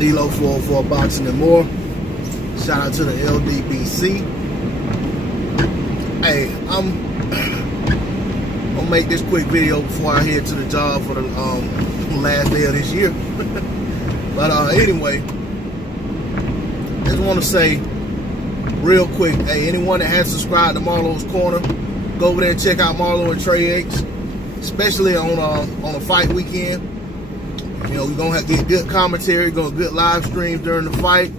D-Lo 404 Boxing and More. Shout out to the LDBC. Hey, I'm gonna make this quick video before I head to the job for the last day of this year. But anyway, just want to say real quick, hey, anyone that has subscribed to Marlo's Corner, go over there and check out Marlo and Trey X, especially on a fight weekend. You know, we're gonna have to get good commentary, gonna good live streams during the fight.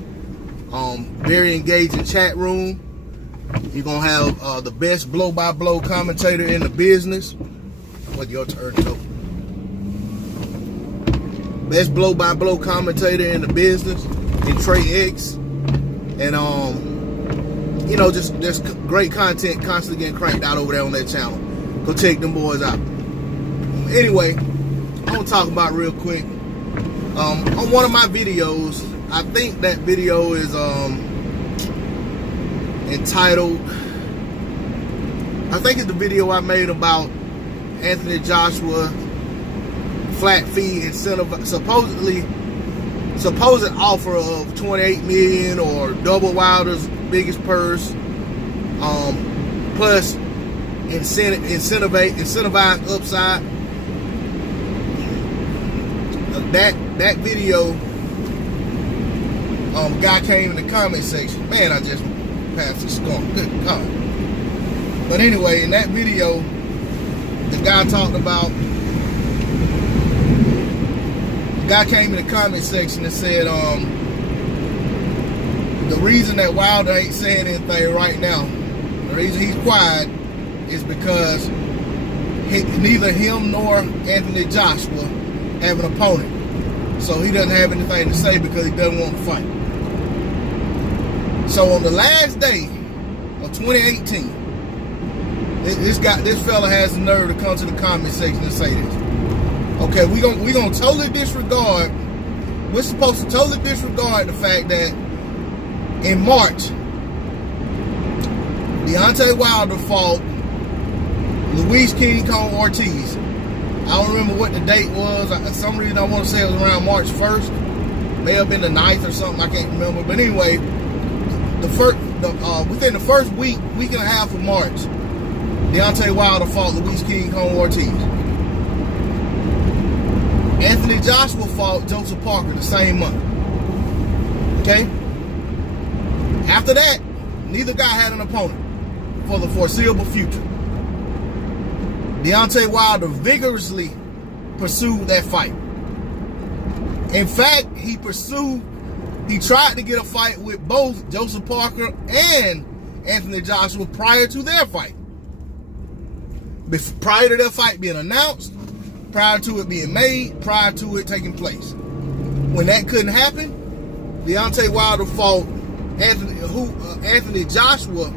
Very engaging chat room. You're gonna have the best blow-by-blow commentator in the business. What, your turn, though? Best blow-by-blow commentator in the business in Trey X, and you know, just great content constantly getting cranked out over there on that channel. Go check them boys out. Anyway, I'm gonna talk about real quick. On one of my videos, I think that video is entitled, I think it's the video I made about Anthony Joshua flat fee incentive, supposed offer of 28 million or double Wilder's biggest purse, plus incentivized upside. That video, guy came in the comment section. Man, I just passed the skunk. Good God. But anyway, in that video, the guy talked about, the guy came in the comment section and said, the reason that Wilder ain't saying anything right now, the reason he's quiet is because neither him nor Anthony Joshua have an opponent. So he doesn't have anything to say because he doesn't want to fight. So on the last day of 2018, this fella has the nerve to come to the comment section and say this. Okay, we're gonna totally disregard. We're supposed to totally disregard the fact that in March, Deontay Wilder fought Luis King Kong Ortiz. I don't remember what the date was. For some reason, I want to say it was around March 1st. May have been the 9th or something. I can't remember. But anyway, within the first week and a half of March, Deontay Wilder fought Luis King Kong Ortiz. Anthony Joshua fought Joseph Parker the same month. Okay? After that, neither guy had an opponent for the foreseeable future. Deontay Wilder vigorously pursued that fight. In fact, he tried to get a fight with both Joseph Parker and Anthony Joshua prior to their fight. Prior to their fight being announced, prior to it being made, prior to it taking place. When that couldn't happen, Deontay Wilder fought Anthony Joshua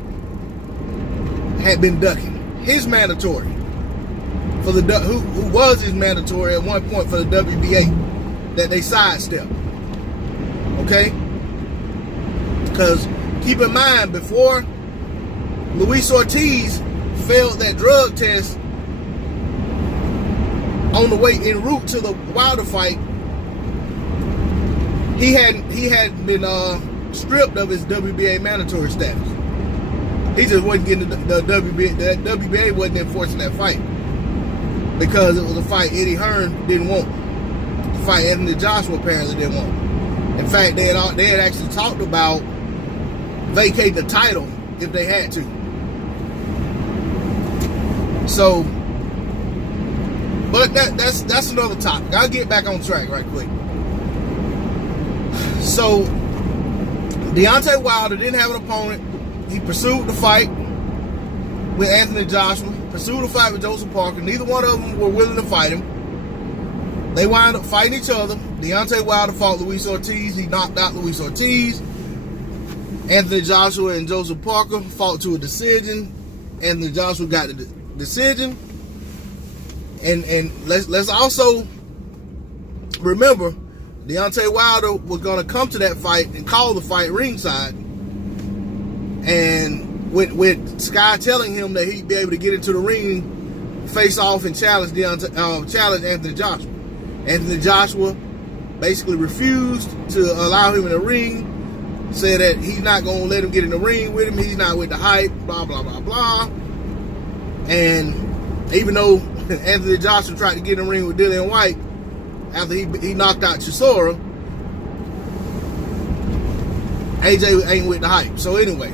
had been ducking his mandatory for the who was his mandatory at one point for the WBA that they sidestepped. Okay, because keep in mind, before Luis Ortiz failed that drug test on the way en route to the Wilder fight, he hadn't been stripped of his WBA mandatory status. He just wasn't getting the WBA. The WBA wasn't enforcing that fight because it was a fight Eddie Hearn didn't want. The fight Anthony Joshua apparently didn't want. In fact, they had actually talked about vacating the title if they had to. So, but that's another topic. I'll get back on track right quick. So, Deontay Wilder didn't have an opponent. He pursued the fight with Anthony Joshua, pursued the fight with Joseph Parker. Neither one of them were willing to fight him. They wound up fighting each other. Deontay Wilder fought Luis Ortiz. He knocked out Luis Ortiz. Anthony Joshua and Joseph Parker fought to a decision. Anthony Joshua got the decision. And let's also remember, Deontay Wilder was going to come to that fight and call the fight ringside. And with Sky telling him that he'd be able to get into the ring, face off and challenge Anthony Joshua. Anthony Joshua basically refused to allow him in the ring. Said that he's not going to let him get in the ring with him. He's not with the hype, blah, blah, blah, blah. And even though Anthony Joshua tried to get in the ring with Dillian White after he knocked out Chisora, AJ ain't with the hype. So anyway,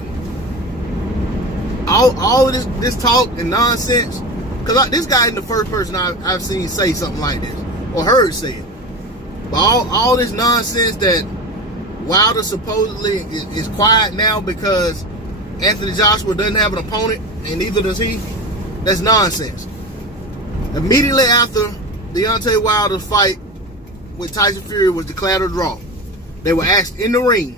all of this talk and nonsense, because this guy ain't the first person I've seen say something like this or heard say it. But all this nonsense that Wilder supposedly is quiet now because Anthony Joshua doesn't have an opponent and neither does he, that's nonsense. Immediately after Deontay Wilder's fight with Tyson Fury was declared a draw, they were asked in the ring,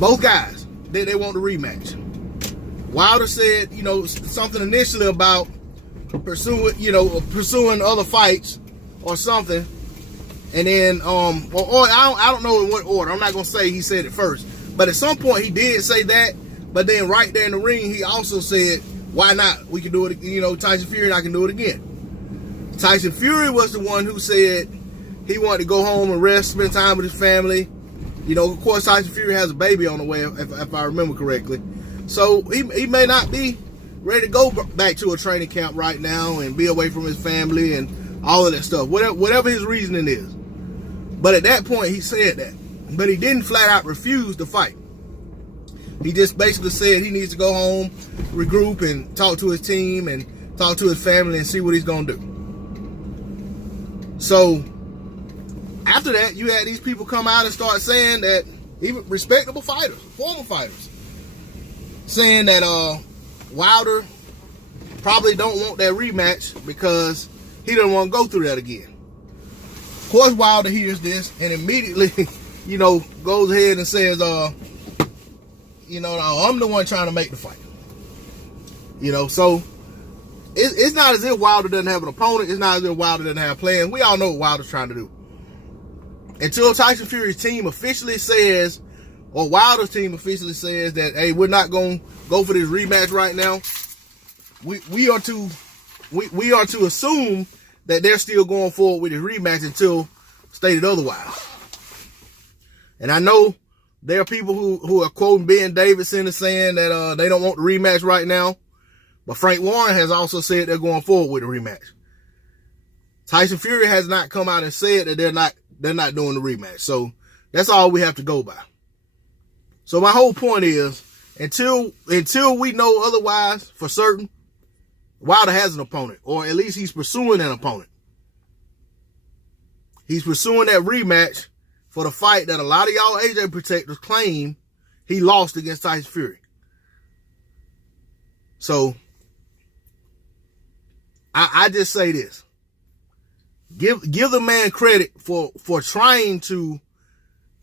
both guys, that they want the rematch. Wilder said, something initially about pursuing other fights or something. And then, I don't know in what order. I'm not going to say he said it first. But at some point he did say that. But then right there in the ring, he also said, why not? We can do it, Tyson Fury and I can do it again. Tyson Fury was the one who said he wanted to go home and rest, spend time with his family. Of course, Tyson Fury has a baby on the way, if I remember correctly. So he may not be ready to go back to a training camp right now and be away from his family and all of that stuff, whatever his reasoning is. But at that point, he said that. But he didn't flat out refuse to fight. He just basically said he needs to go home, regroup, and talk to his team and talk to his family and see what he's going to do. So, after that, you had these people come out and start saying that, even respectable fighters, former fighters, saying that Wilder probably don't want that rematch because he doesn't want to go through that again. Of course, Wilder hears this and immediately, goes ahead and says, I'm the one trying to make the fight. So it's not as if Wilder doesn't have an opponent. It's not as if Wilder doesn't have plans. We all know what Wilder's trying to do. Until Tyson Fury's team officially says, or Wilder's team officially says that, hey, we're not going to go for this rematch right now. We are to assume that they're still going forward with his rematch until stated otherwise. And I know there are people who are quoting Ben Davidson and saying that they don't want the rematch right now. But Frank Warren has also said they're going forward with the rematch. Tyson Fury has not come out and said that they're not doing the rematch. So that's all we have to go by. So my whole point is, until we know otherwise for certain, Wilder has an opponent, or at least he's pursuing an opponent. He's pursuing that rematch for the fight that a lot of y'all AJ protectors claim he lost against Tyson Fury. So, I just say this. Give the man credit for trying to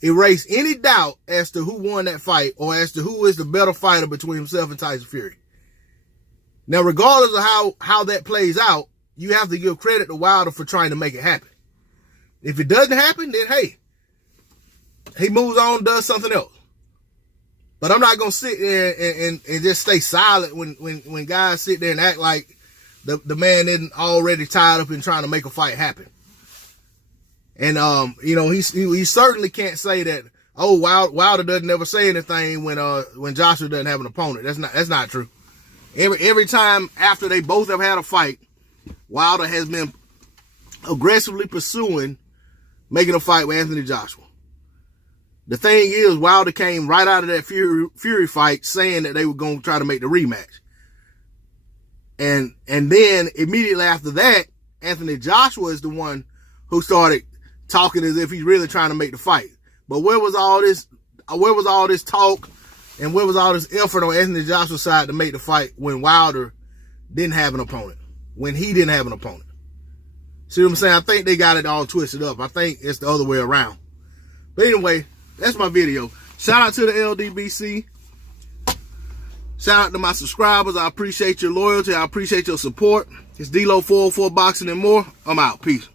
erase any doubt as to who won that fight or as to who is the better fighter between himself and Tyson Fury. Now, regardless of how that plays out, you have to give credit to Wilder for trying to make it happen. If it doesn't happen, then hey, he moves on, does something else. But I'm not going to sit there and just stay silent when guys sit there and act like the man isn't already tied up in trying to make a fight happen. And, he certainly can't say that, Wilder doesn't ever say anything when Joshua doesn't have an opponent. That's not true. Every time after they both have had a fight, Wilder has been aggressively pursuing making a fight with Anthony Joshua. The thing is, Wilder came right out of that Fury fight saying that they were going to try to make the rematch. And then immediately after that, Anthony Joshua is the one who started talking as if he's really trying to make the fight. But where was all this talk and where was all this effort on Anthony Joshua's side to make the fight when Wilder didn't have an opponent, when he didn't have an opponent? See what I'm saying? I think they got it all twisted up. I think it's the other way around. But anyway, that's my video. Shout out to the LDBC. Shout out to my subscribers. I appreciate your loyalty. I appreciate your support. It's D-Lo 404 Boxing and more. I'm out. Peace.